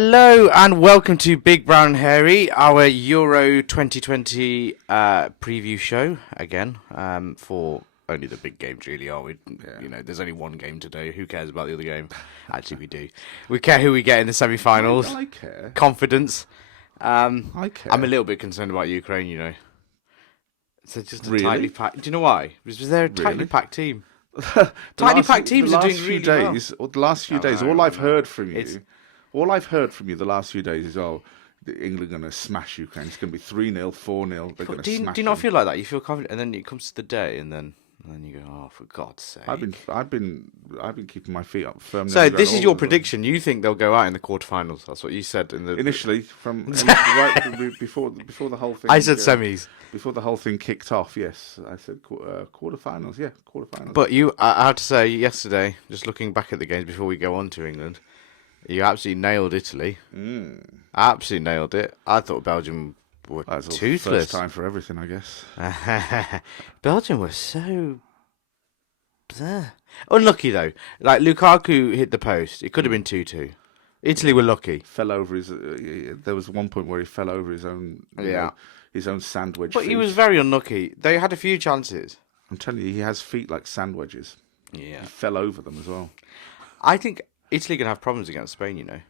Hello and welcome to Big Brown and Hairy, our Euro 2020 preview show again. For only the big games, really, are we? Yeah. You know, there's only one game today. Who cares about the other game? Actually, we do. We care who we get in the semi-finals. I care. Confidence. I care. I'm a little bit concerned about Ukraine. You know, so just a Really? tightly packed. Do you know why? Because they're a tightly packed team. Tightly packed teams are doing really well. The last few days, all I've heard from you the last few days is, England are going to smash Ukraine. It's going to be 3-0, 4-0. They're going to smash. Do you not feel like that? You feel confident, and then it comes to the day, and then you go, "Oh, for God's sake!" I've been keeping my feet up firm. So this is your prediction. You think they'll go out in the quarterfinals? That's what you said in the initially right before the whole thing. I said semis before the whole thing kicked off. Yes, I said quarterfinals. Yeah, quarterfinals. But I had to say yesterday, just looking back at the games before we go on to England, you absolutely nailed Italy. Absolutely nailed it. I thought Belgium were toothless. First time for everything, I guess. Belgium were so unlucky though. Like Lukaku hit the post. It could have been 2-2. Italy were lucky. Fell over his. There was one point where he fell over his own. His own sandwich. But feet. he was very unlucky. They had a few chances. I'm telling you, he has feet like sandwiches. Yeah. He fell over them as well. I think Italy are going to have problems against Spain, you know.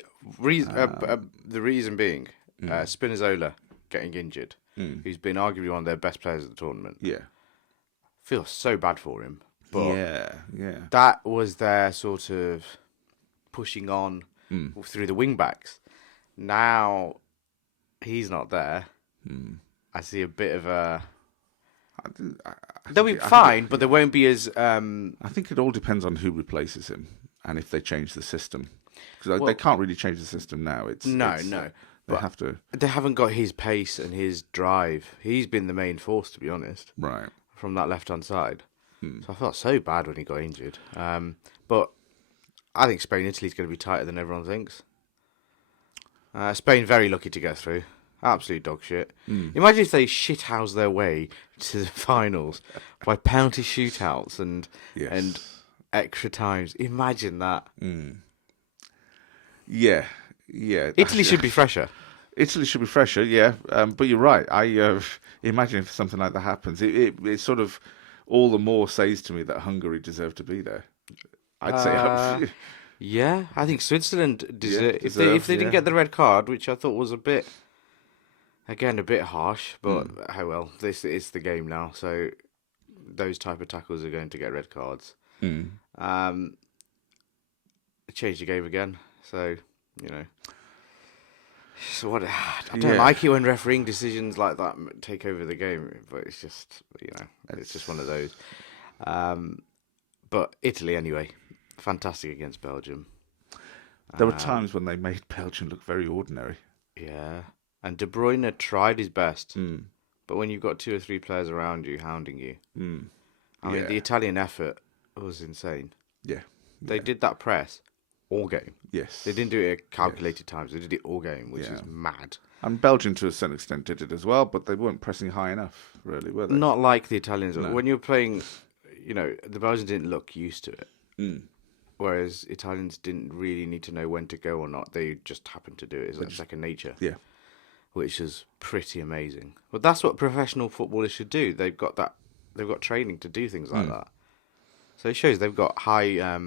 The reason being, Spinazzola getting injured, who's been arguably one of their best players of the tournament. Yeah. Feels so bad for him. But yeah. that was their sort of pushing on through the wing backs. Now he's not there. I see a bit of a... They'll be fine, but they won't be as... I think it all depends on who replaces him and if they change the system. Because they can't really change the system now. No. They have to... They haven't got his pace and his drive. He's been the main force, to be honest. Right. From that left-hand side. So I felt so bad when he got injured. But I think Spain-Italy's going to be tighter than everyone thinks. Spain very lucky to get through. Absolute dog shit. Imagine if they shithouse their way to the finals by penalty shootouts and extra times. Imagine that. Yeah. Italy should be fresher. Italy should be fresher, yeah. But you're right. I imagine if something like that happens, it sort of all the more says to me that Hungary deserve to be there. I'd say. Yeah, I think Switzerland deserve. If they didn't get the red card, which I thought was a bit harsh, but oh well, this is the game now, so those type of tackles are going to get red cards. Change the game again, so you know. So what? I don't like it when refereeing decisions like that take over the game, but it's just it's just one of those. But Italy anyway, fantastic against Belgium. There were times when they made Belgium look very ordinary. Yeah. And De Bruyne tried his best, but when you've got 2 or 3 players around you hounding you, I mean, the Italian effort was insane. Yeah. They did that press all game. Yes. They didn't do it at calculated times. They did it all game, which is mad. And Belgium, to a certain extent, did it as well, but they weren't pressing high enough, really, were they? Not like the Italians. No. When you're playing, the Belgians didn't look used to it. Whereas Italians didn't really need to know when to go or not. They just happened to do it. It's like second nature. Yeah. Which is pretty amazing. But that's what professional footballers should do. They've got training to do things like that. So it shows they've got high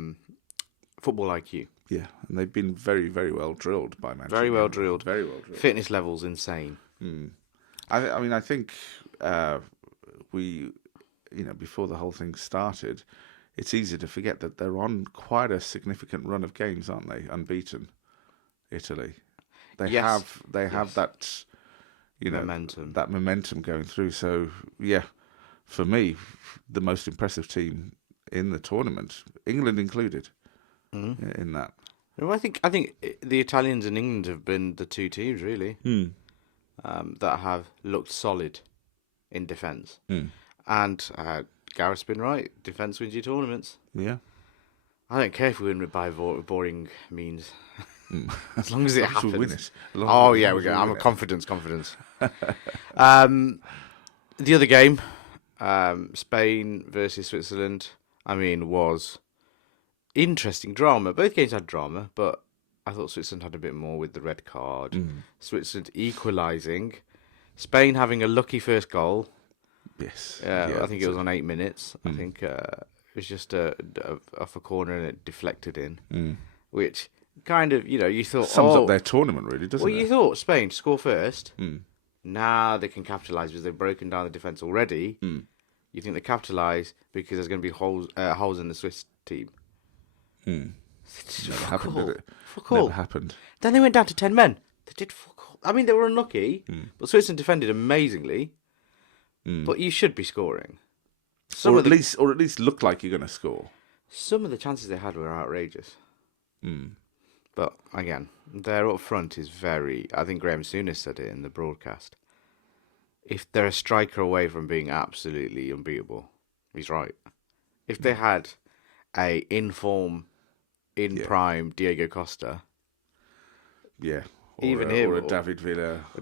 football IQ. Yeah, and they've been very, very well drilled by Manchester. Very well drilled. Very well drilled. Fitness levels insane. I mean, I think before the whole thing started, it's easy to forget that they're on quite a significant run of games, aren't they? Unbeaten, Italy. They have that, momentum. That momentum going through. So yeah, for me, the most impressive team in the tournament, England included, in that. Well, I think the Italians and England have been the 2 teams really that have looked solid in defence. And Gareth's been right. Defence wins you tournaments. Yeah. I don't care if we win by boring means. As long as it happens. We win it. We go. I'm a confidence. The other game, Spain versus Switzerland, was interesting drama. Both games had drama, but I thought Switzerland had a bit more with the red card. Switzerland equalising. Spain having a lucky first goal. Yes. I think it was on 8 minutes. I think it was just off a corner and it deflected in. Which kind of, you thought... Sums up their tournament, really, doesn't it? Well, you thought Spain score first. Now they can capitalise because they've broken down the defence already. You think they capitalise because there's going to be holes in the Swiss team. Never happened, did it? Fuck all. Never happened. Then they went down to 10 men. They did fuck all. I mean, they were unlucky, but Switzerland defended amazingly. But you should be scoring. Or at least look like you're going to score. Some of the chances they had were outrageous. But again, their up front is very... I think Graham Souness said it in the broadcast. If they're a striker away from being absolutely unbeatable, he's right. If they had a in-form, in-prime Diego Costa... Yeah. Even him. Or a David Villa. Or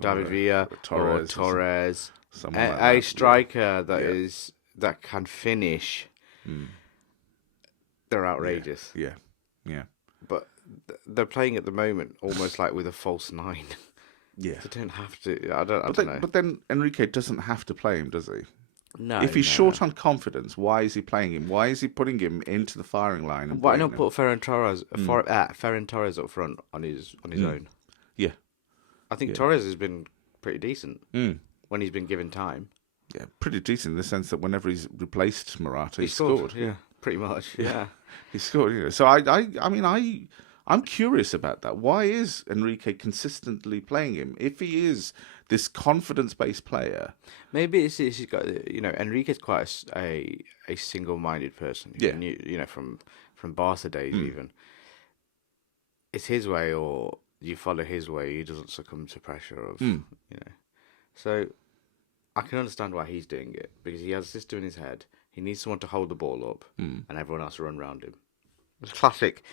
Torres. Someone like a striker that can finish. They're outrageous. Yeah. But they're playing at the moment almost like with a false 9. Yeah. They don't have to. I don't know. But then Enrique doesn't have to play him, does he? No. If he's short on confidence, why is he playing him? Why is he putting him into the firing line? Why not put Ferran Torres up front on his own? Yeah. I think Torres has been pretty decent when he's been given time. Yeah, pretty decent in the sense that whenever he's replaced Morata, he scored. Yeah, pretty much. Yeah. He scored. So I'm curious about that. Why is Enrique consistently playing him? If he is this confidence-based player, maybe he's got. Enrique's quite a single-minded person. Yeah. From Barca days even. It's his way, or you follow his way. He doesn't succumb to pressure of So I can understand why he's doing it because he has a system in his head. He needs someone to hold the ball up, and everyone else run around him. It's classic,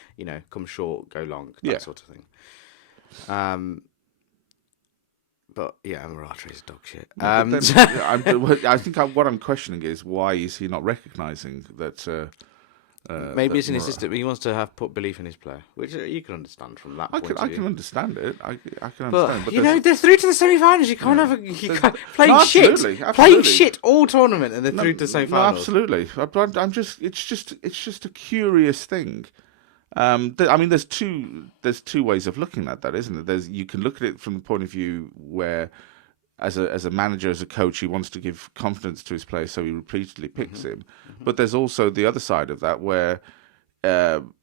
come short, go long, that sort of thing. But yeah, Morata is dog shit. I think what I'm questioning is why is he not recognising that? Maybe it's in his system. He wants to put belief in his player, which you can understand from that point of view. I can understand it. I can understand. But they're through to the semi-finals. You can't playing shit. Absolutely. Playing shit all tournament, and they're through to the semi-finals. No, absolutely. I'm just. It's just a curious thing. There's two ways of looking at that, isn't it? You can look at it from the point of view where, as a manager, as a coach, he wants to give confidence to his players, so he repeatedly picks him. But there's also the other side of that, where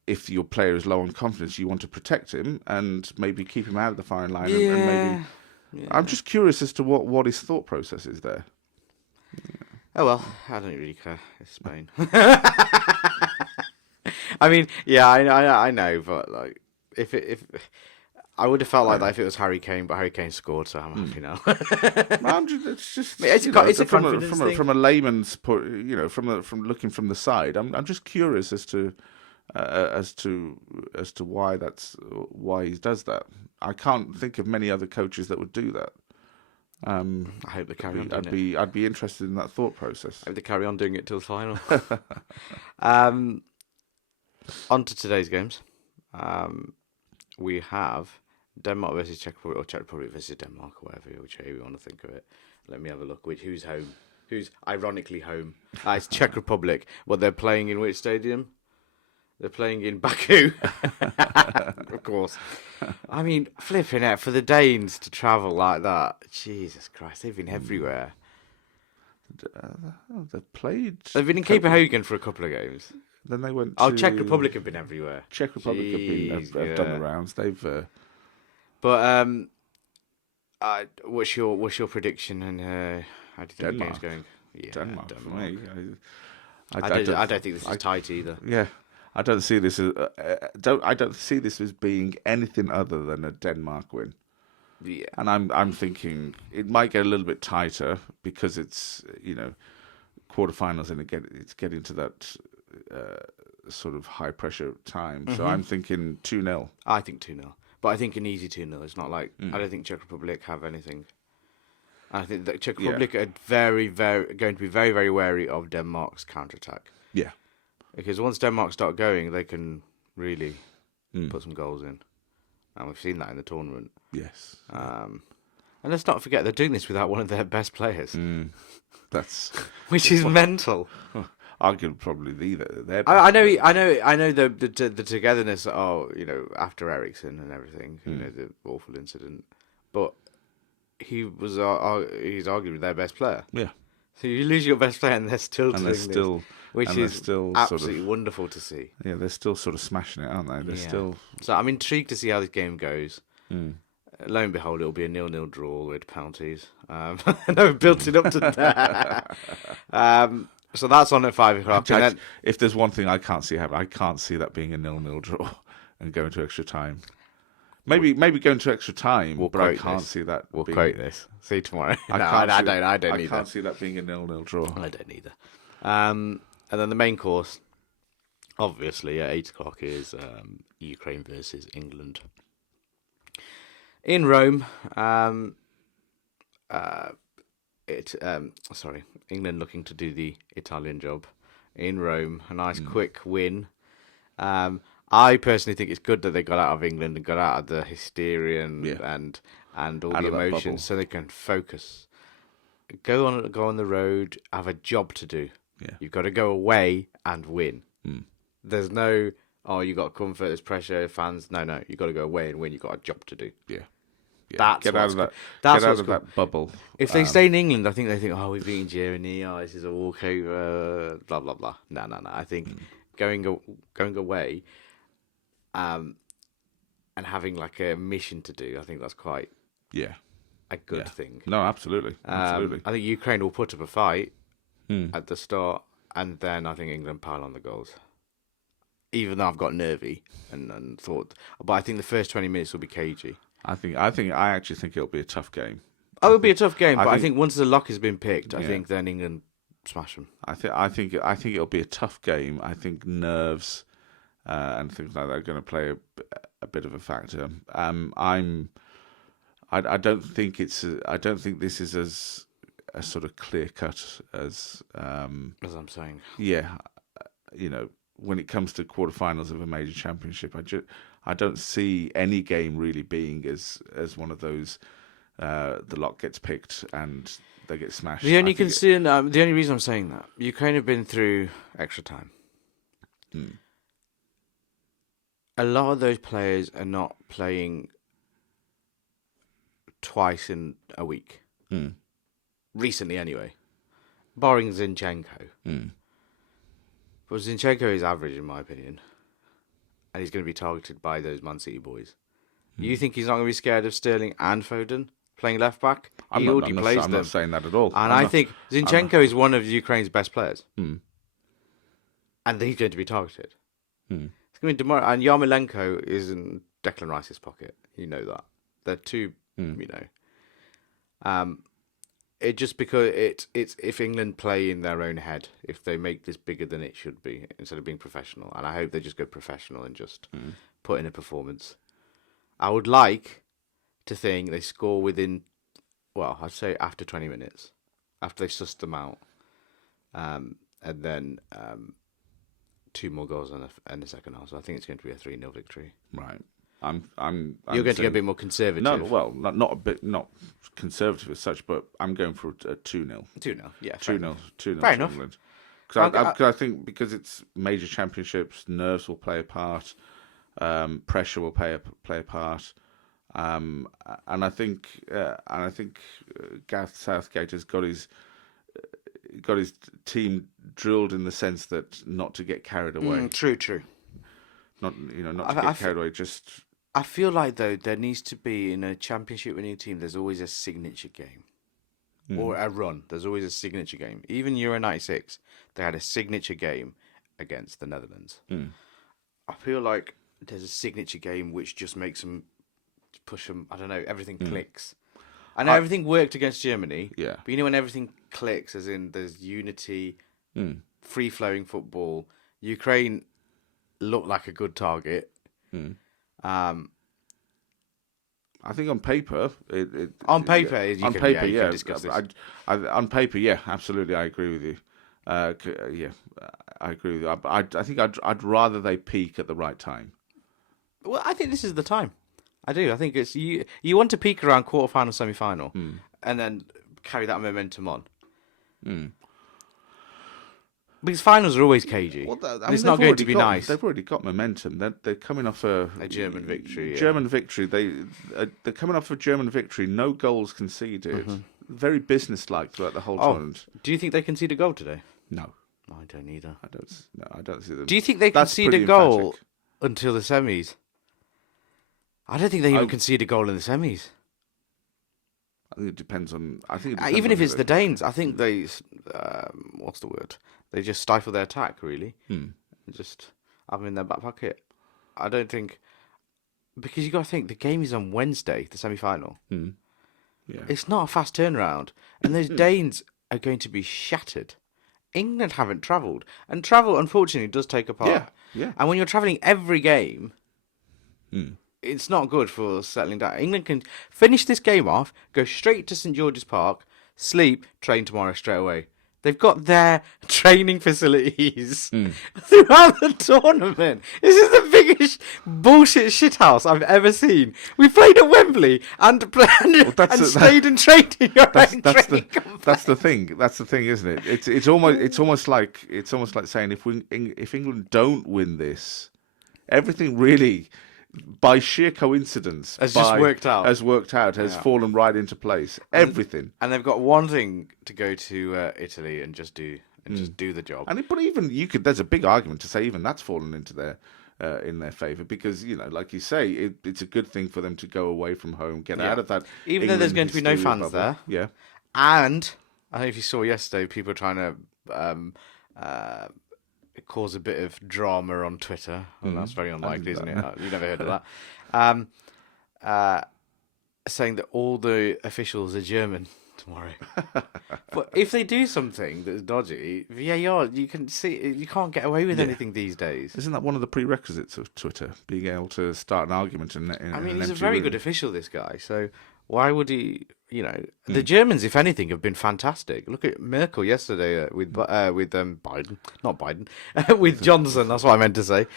if your player is low on confidence, you want to protect him and maybe keep him out of the firing line. And maybe I'm just curious as to what his thought process is there. Oh well, I don't really care. It's Spain. I mean, I know, but like, if I would have felt like that if it was Harry Kane, but Harry Kane scored, so I'm happy now. It's a confidence thing. From a layman's point, from looking from the side, I'm just curious as to why he does that. I can't think of many other coaches that would do that. I hope they carry on doing it. I'd be interested in that thought process. I hope they carry on doing it till the final. On to today's games. We have Denmark versus Czech Republic, or Czech Republic versus Denmark, or whichever you want to think of it. Let me have a look. Who's home? Who's ironically home? It's Czech Republic. What, they're playing in which stadium? They're playing in Baku. Of course. I mean, flipping out for the Danes to travel like that. Jesus Christ, they've been everywhere. They've been in Copenhagen for a couple of games. Then they went to... Czech Republic have been everywhere. Czech Republic have done the rounds. They've... But what's your prediction and how do you think the game's going? Yeah, Denmark. For me. I don't think this is tight either. Yeah, I don't see this as I don't see this as being anything other than a Denmark win. Yeah, and I'm thinking it might get a little bit tighter because it's quarterfinals and it's getting to that sort of high pressure time. So I'm thinking 2-0. I think 2-0. But I think an easy 2-0. It's not like... I don't think Czech Republic have anything. I think the Czech Republic are going to be very, very wary of Denmark's counter-attack. Yeah. Because once Denmark start going, they can really put some goals in. and we've seen that in the tournament. Yes. And let's not forget they're doing this without one of their best players, That's which is mental. arguably probably their best I know player. the togetherness. After Ericsson and everything, the awful incident, but he was he's arguably their best player. Yeah. So you lose your best player, and they're still doing this, which is still absolutely wonderful to see. Yeah, they're still sort of smashing it, aren't they? They're still. So I'm intrigued to see how this game goes. Lo and behold, it'll be a 0-0 draw with penalties. No, we've built it up to that. So that's on at 5:00. And then, if there's one thing I can't see happen, I can't see that being a 0-0 draw and going to extra time. Maybe going to extra time, but I can't see that. We'll quote this. See you tomorrow. I don't can't see that being a 0-0 draw. I don't either. And then the main course, obviously at 8:00 is Ukraine versus England in Rome. England looking to do the Italian job in Rome. A nice quick win. I personally think it's good that they got out of England and got out of the hysteria and all the emotions, so they can focus. Go on the road, have a job to do. Yeah. You've got to go away and win. There's no, you got comfort, there's pressure, fans. No, you got to go away and win. You've got a job to do. Yeah. Get out of that bubble. If they stay in England, I think they think, we've beaten Germany. This is a walkover. Blah blah blah. No. I think going away, and having like a mission to do, I think that's quite a good thing. No, absolutely. I think Ukraine will put up a fight at the start, and then I think England pile on the goals. Even though I've got nervy and thought, but I think the first 20 minutes will be cagey. I actually think it'll be a tough game. It'll be a tough game, but I think once the lock has been picked, I think then England smash them. I think it'll be a tough game. I think nerves and things like that are going to play a bit of a factor. I don't think this is as a sort of clear cut as I'm saying. Yeah, when it comes to quarterfinals of a major championship, I don't see any game really being as one of those. The lock gets picked and they get smashed. The only concern, the only reason I'm saying that, Ukraine have been through extra time. A lot of those players are not playing twice in a week. Recently, anyway. Barring Zinchenko. But Zinchenko is average, in my opinion. And he's going to be targeted by those Man City boys. You think he's not going to be scared of Sterling and Foden playing left back? I'm not saying that at all. And I think Zinchenko is one of Ukraine's best players. And he's going to be targeted. It's going to be tomorrow. And Yarmolenko is in Declan Rice's pocket. You know that. They're two, It just because it's if England play in their own head, if they make this bigger than it should be, instead of being professional, and I hope they just go professional and just put in a performance. I would like to think they score within, I'd say after 20 minutes, after they've sussed them out, and then 2 more goals in the second half. So I think it's going to be a 3-0 victory. Right. You're going to get a bit more conservative. Not conservative as such, but I'm going for a 2-0. 2-0, yeah. 2-0 Fair enough. England. Because I think because it's major championships, nerves will play a part, pressure will play a part, and I think Gareth Southgate has got his team drilled in the sense that not to get carried away. True. Not to get carried away. I feel like though there needs to be in a championship winning team. There's always a signature game, or a run. There's always a signature game. Even Euro '96, they had a signature game against the Netherlands. I feel like there's a signature game which just makes them push them. I don't know. Everything clicks. I know everything worked against Germany. Yeah. But when everything clicks, as in there's unity, free flowing football. Ukraine looked like a good target. I think on paper, on paper, absolutely, I agree with you. I agree with you. I think I'd rather they peak at the right time. Well, I think this is the time. I do. I think it's you. You want to peak around quarterfinal, semi-final, and then carry that momentum on. Because finals are always cagey. Well, It's not going to be nice. They've already got momentum. They're coming off a German victory. German victory. They're coming off a German victory. No goals conceded. Very businesslike throughout the whole tournament. Do you think they concede a goal today? No, I don't either. I don't. No, I don't see them. Do you think they concede a goal until the semis? I don't think they even concede a goal in the semis. I think it depends on. Even if it's the Danes, I think they. What's the word? They just stifle their attack, really. Just have them in their back pocket. I don't think. Because you got to think, the game is on Wednesday, the semi final. Yeah. It's not a fast turnaround. And those Danes are going to be shattered. England haven't travelled. And travel, unfortunately, does take a part. Yeah. And when you're travelling every game. It's not good for settling down. England can finish this game off, go straight to St George's Park, sleep, train tomorrow straight away. They've got their training facilities throughout the tournament. This is the biggest bullshit shithouse I've ever seen. We played at Wembley and stayed and trained in your own training complex. That's the thing. That's the thing, isn't it? It's almost like saying if England don't win this, everything really, by sheer coincidence, has worked out, has fallen right into place. Everything. And they've got one thing to go to Italy and just do the job. But even there's a big argument to say even that's fallen into their in their favour because like you say, it's a good thing for them to go away from home, get out of that. Even though there's going to be no fans there. Yeah. And I don't know if you saw yesterday, people trying to cause a bit of drama on Twitter. Well, that's very unlikely, isn't it? You've never heard of that. Saying that all the officials are German tomorrow. But if they do something that's dodgy, VAR, you can see you can't get away with anything these days. Isn't that one of the prerequisites of Twitter, being able to start an argument? He's a very good official, this guy. So why would he? The Germans, if anything, have been fantastic. Look at Merkel yesterday with Biden, not Biden, with Johnson. That's what I meant to say.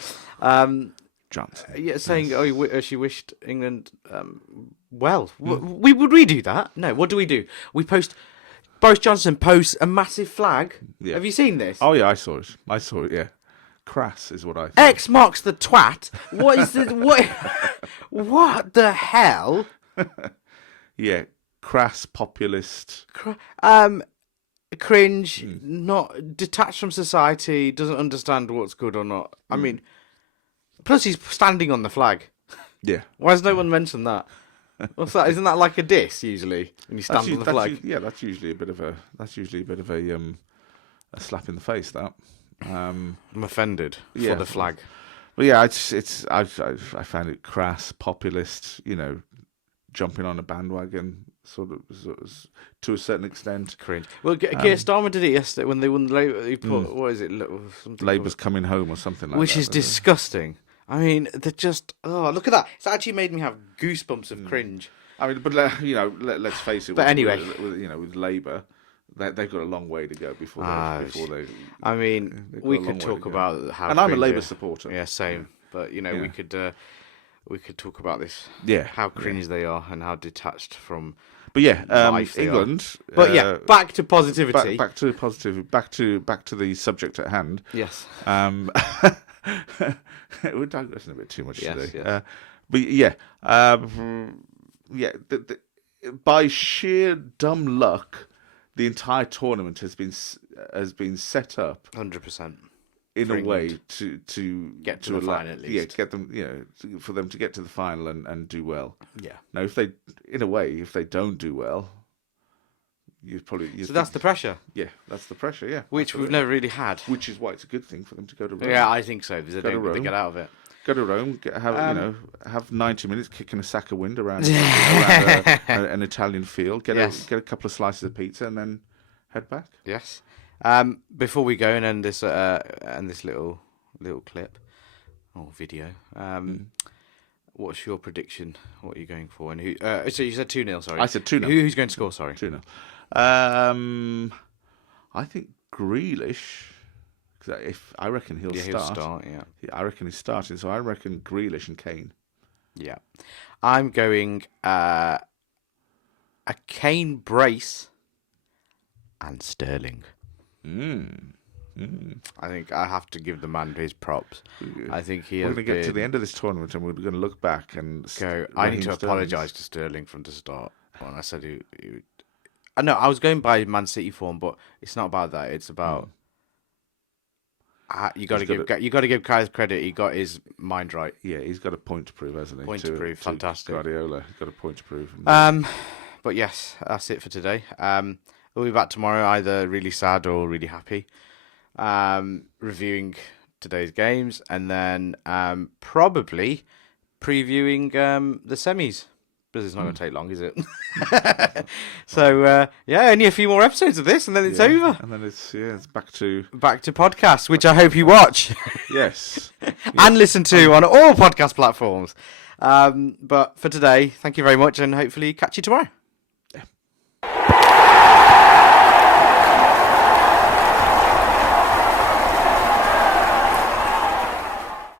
Johnson. Yeah, saying she wished England well. Would we do that? No. What do? We post. Boris Johnson posts a massive flag. Yeah. Have you seen this? Oh yeah, I saw it. Yeah. Crass is what I thought. X marks the twat. What is the what? What the hell? Yeah. Crass populist, cringe, not detached from society, doesn't understand what's good or not. I mean, plus he's standing on the flag. Yeah. Why has no one mentioned that? What's that? Isn't that like a diss usually when you stand on the flag? That's usually a bit of a slap in the face. That I'm offended for the flag. Well, yeah, I found it crass, populist. Jumping on a bandwagon. Sort of to a certain extent. Cringe. Well, Keir Starmer did it yesterday when they won the Labour. He put, what is it? Labour's coming home or something like that. Which is disgusting. I mean, they're just... Oh, look at that. It's actually made me have goosebumps of cringe. I mean, but let's face it. But anyway... With Labour, they've got a long way to go before they... I mean, we could talk about how... And I'm a Labour supporter. Yeah, same. But, we could talk about this. Yeah. How cringe they are and how detached from... But yeah, England. But back to positivity. Back to positivity. Back to the subject at hand. Yes. We're digressing a bit too much today. Yes. But yeah, by sheer dumb luck, the entire tournament has been set up 100%. in a way to get to the final at least. Yeah, get them, for them to get to the final and do well. Yeah. Now, if they don't do well, that's the pressure. Yeah, that's the pressure. Yeah, which absolutely. we've never really had. Which is why it's a good thing for them to go to Rome. Yeah, I think so. Because they get out of it. Go to Rome, have 90 minutes kicking a Saka wind around an Italian field. Get a couple of slices of pizza and then head back. Yes. Before we go and end this little clip or video, what's your prediction? What are you going for? And who? So you said 2-0. Sorry, I said 2-0. Who's going to score? Sorry, 2-0. I think Grealish. I reckon he'll start. He'll start. Yeah. I reckon he's starting. So I reckon Grealish and Kane. Yeah. I'm going a Kane brace and Sterling. I think I have to give the man his props. I think he We're has going to get to the end of this tournament and we're going to look back and go. I need to apologise to Sterling from the start. When I said he no, I was going by Man City form, but it's not about that. It's about you got to give Kai's credit. He got his mind right. Yeah, he's got a point to prove, hasn't he? Point to prove, fantastic. Guardiola, he's got a point to prove. But yes, that's it for today. We'll be back tomorrow, either really sad or really happy, reviewing today's games, and then probably previewing the semis. But it's not going to take long, is it? So only a few more episodes of this, and then it's over. And then it's back to podcasts, which I hope you watch. Yes. And listen to on all podcast platforms. But for today, thank you very much, and hopefully catch you tomorrow.